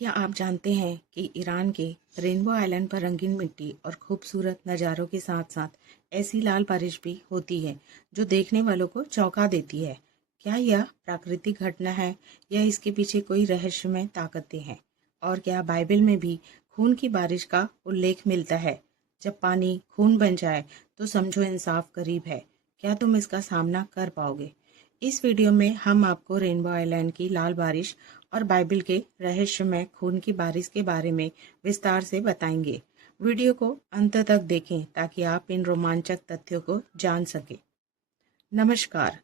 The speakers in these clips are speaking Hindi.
क्या आप जानते हैं कि ईरान के रेनबो आइलैंड पर रंगीन मिट्टी और खूबसूरत नज़ारों के साथ साथ ऐसी लाल बारिश भी होती है जो देखने वालों को चौंका देती है। क्या यह प्राकृतिक घटना है या इसके पीछे कोई रहस्यमय ताकतें हैं? और क्या बाइबल में भी खून की बारिश का उल्लेख मिलता है? जब पानी खून बन जाए तो समझो इंसाफ करीब है। क्या तुम इसका सामना कर पाओगे? इस वीडियो में हम आपको रेनबो आइलैंड की लाल बारिश और बाइबल के रहस्यमय खून की बारिश के बारे में विस्तार से बताएंगे। वीडियो को अंत तक देखें ताकि आप इन रोमांचक तथ्यों को जान सकें। नमस्कार।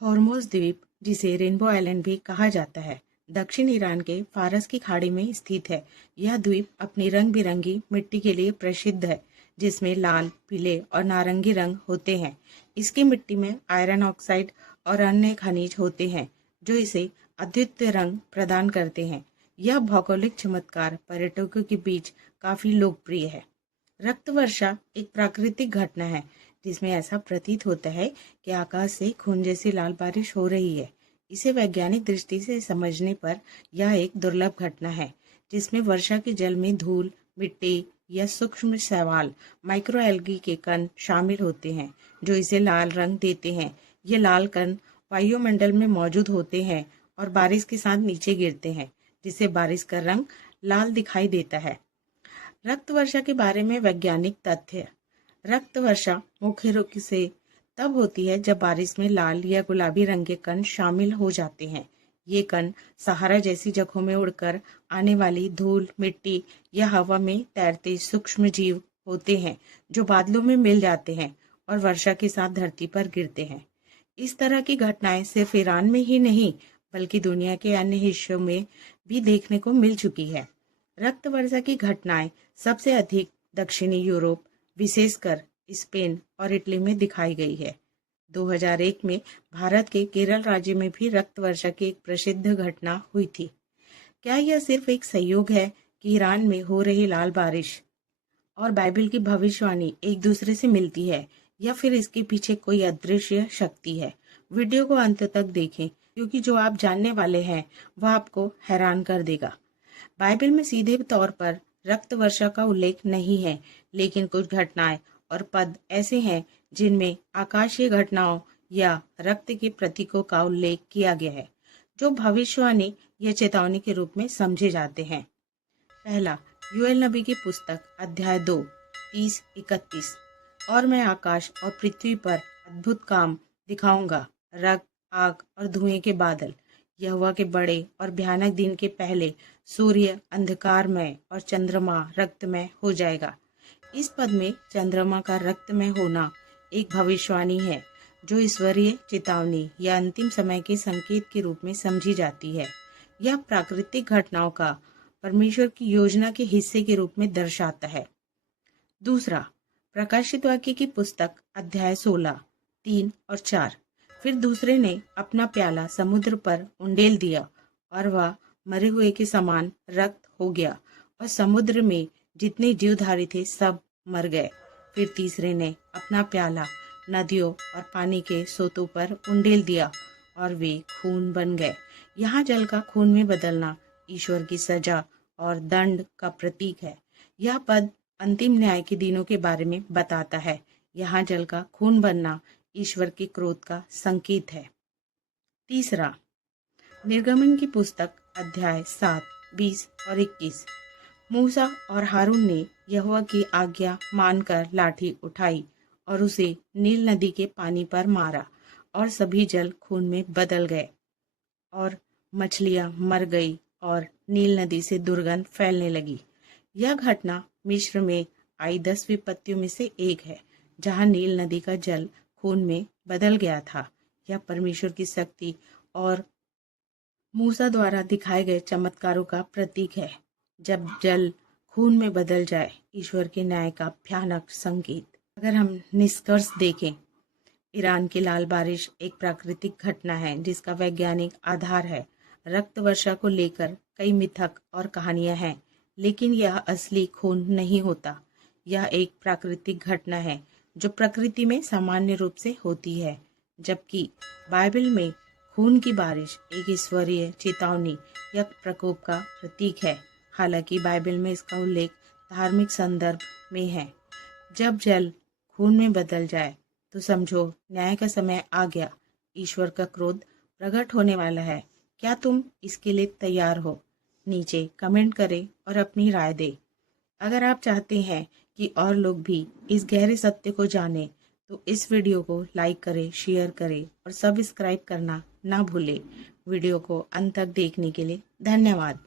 हॉर्मोज द्वीप, जिसे रेनबो आइलैंड भी कहा जाता है, दक्षिण ईरान के फारस की खाड़ी में स्थित है। यह द्वीप अपनी रंग बिरंगी मिट्टी के लिए प्रसिद्ध है, जिसमें लाल, पीले और नारंगी रंग होते हैं। इसकी मिट्टी में आयरन ऑक्साइड और अन्य खनिज होते हैं जो इसे अद्वितीय रंग प्रदान करते हैं। यह भौगोलिक चमत्कार पर्यटकों के बीच काफी लोकप्रिय है। रक्त वर्षा एक प्राकृतिक घटना है जिसमें ऐसा प्रतीत होता है कि आकाश से खून जैसी लाल बारिश हो रही है। इसे वैज्ञानिक दृष्टि से समझने पर यह एक दुर्लभ घटना है जिसमें वर्षा के जल में धूल, मिट्टी या सूक्ष्म शैवाल माइक्रोएल्गी के कण शामिल होते हैं जो इसे लाल रंग देते हैं। ये लाल कण वायुमंडल में मौजूद होते हैं और बारिश के साथ नीचे गिरते हैं, जिससे बारिश का रंग लाल दिखाई देता है। रक्त वर्षा के बारे में वैज्ञानिक तथ्य। रक्त वर्षा मुख्य रूप से तब होती है जब बारिश में लाल या गुलाबी रंग के कण शामिल हो जाते हैं। ये कण सहारा जैसी जगहों में उड़कर आने वाली धूल, मिट्टी या हवा में तैरते सूक्ष्म जीव होते हैं जो बादलों में मिल जाते हैं और वर्षा के साथ धरती पर गिरते हैं। इस तरह की घटनाएं सिर्फ ईरान में ही नहीं बल्कि दुनिया के अन्य हिस्सों में भी देखने को मिल चुकी है। रक्त वर्षा की घटनाएं सबसे अधिक दक्षिणी यूरोप, विशेषकर स्पेन और इटली में दिखाई गई है। 2001 में भारत के केरल राज्य में भी रक्त वर्षा की एक प्रसिद्ध घटना हुई थी। क्या यह सिर्फ एक संयोग है कि ईरान में हो रही लाल बारिश और बाइबल की भविष्यवाणी एक दूसरे से मिलती है, या फिर इसके पीछे कोई अदृश्य शक्ति है? वीडियो को अंत तक देखें क्योंकि जो आप जानने वाले हैं वह आपको हैरान कर देगा। बाइबल में सीधे तौर पर रक्त वर्षा का उल्लेख नहीं है, लेकिन कुछ घटनाएं और पद ऐसे हैं जिनमें आकाशीय घटनाओं या रक्त के प्रतीकों का उल्लेख किया गया है जो भविष्यवाणी या चेतावनी के रूप में समझे जाते हैं। पहला, यूएल नबी की पुस्तक अध्याय 2, 30-31। और मैं आकाश और पृथ्वी पर अद्भुत काम दिखाऊंगा, रक्त, आग और धुएं के बादल। यहोवा के बड़े और भयानक दिन के पहले सूर्य अंधकारमय और चंद्रमा रक्तमय हो जाएगा। इस पद में चंद्रमा का रक्तमय होना एक भविष्यवाणी है जो ईश्वरीय चेतावनी या अंतिम समय के संकेत के रूप में समझी जाती है। यह प्राकृतिक घटनाओं का परमेश्वर की योजना के हिस्से के रूप में दर्शाता है। दूसरा, प्रकाशित वाक्य की पुस्तक अध्याय 16, 3 और 4। फिर दूसरे ने अपना प्याला समुद्र पर उंडेल दिया और वह मरे हुए के समान रक्त हो गया और समुद्र में जितने जीवधारी थे सब मर गए। फिर तीसरे ने अपना प्याला नदियों और पानी के सोतों पर उंडेल दिया और वे खून बन गए। यहाँ जल का खून में बदलना ईश्वर की सजा और दंड का प्रतीक है। यह पद अंतिम न्याय के दिनों के बारे में बताता है। यहाँ जल का खून बनना ईश्वर के क्रोध का संकेत है। तीसरा, निर्गमन की पुस्तक अध्याय 7, 20 और 21। मूसा और हारून ने यहोवा की आज्ञा मानकर लाठी उठाई और उसे नील नदी के पानी पर मारा और सभी जल खून में बदल गए और मछलियां मर गई और नील नदी से दुर्गंध फैलने लगी। यह घटना मिस्र में आई 10 विपत्तियों में से एक है जहां नील नदी का जल खून में बदल गया था। यह परमेश्वर की शक्ति और मूसा द्वारा दिखाए गए चमत्कारों का प्रतीक है। जब जल खून में बदल जाए, ईश्वर के न्याय का भयानक संकेत। अगर हम निष्कर्ष देखें, ईरान की लाल बारिश एक प्राकृतिक घटना है जिसका वैज्ञानिक आधार है। रक्त वर्षा को लेकर कई मिथक और कहानियां हैं, लेकिन यह असली खून नहीं होता। यह एक प्राकृतिक घटना है जो प्रकृति में सामान्य रूप से होती है, जबकि बाइबल में खून की बारिश एक ईश्वरीय चेतावनी या प्रकोप का प्रतीक है। हालांकि बाइबल में इसका उल्लेख धार्मिक संदर्भ में है। जब जल खून में बदल जाए तो समझो न्याय का समय आ गया। ईश्वर का क्रोध प्रकट होने वाला है। क्या तुम इसके लिए तैयार हो? नीचे कमेंट करें और अपनी राय दें। अगर आप चाहते हैं कि और लोग भी इस गहरे सत्य को जानें, तो इस वीडियो को लाइक करें, शेयर करें और सब्सक्राइब करना ना भूलें। वीडियो को अंत तक देखने के लिए धन्यवाद।